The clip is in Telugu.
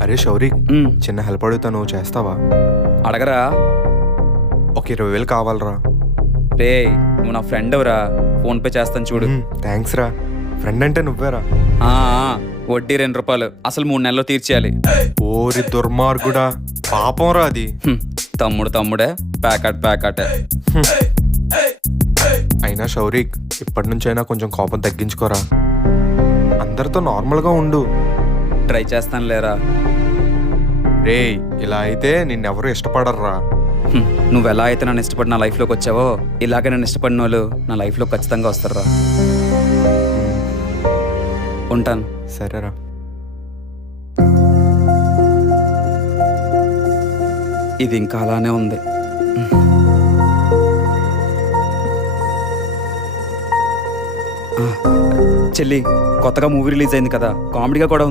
అరే ఉమ్, చిన్న హెల్ప్ అడుగుతాను చేస్తావా? అడగరా. ఒక ఇరవై వేలు కావాలరా. రే నువ్వు నా ఫ్రెండ్ ఎవరా? ఫోన్ పే చేస్తాను చూడు. థ్యాంక్స్ రా. ఫ్రెండ్ అంటే నువ్వేరా? ఆ, ఆ, వడ్డీ రెండు రూపాయలు. అసలు మూడు నెలలు తీర్చేయాలి. ఓరి దుర్మార్గుడా. పాపం రా అది. హ్మ్, తమ్ముడు తమ్ముడే ప్యాకెట్ ప్యాకెట్. అయినా శౌరిక్ ఇప్పటి నుంచైనా కొంచెం కోపం తగ్గించుకోరా. అందరితో నార్మల్గా ఉండు. ట్రై చేస్తాను లేరా రేయ్ ఇలా అయితే నిన్నెవరు ఇష్టపడర్రా? నువ్వు ఎలా అయితే నన్ను ఇష్టపడి నా లైఫ్లోకి వచ్చావో ఇలాగే నన్ను ఇష్టపడిన వాళ్ళు నా లైఫ్లో ఖచ్చితంగా వస్తారా ఉంటాను. సరేరా. ఇది ఇంకా అలానే ఉంది. చెల్లి కొత్తగా మూవీ రిలీజ్ అయింది కదా కామెడీగా కూడా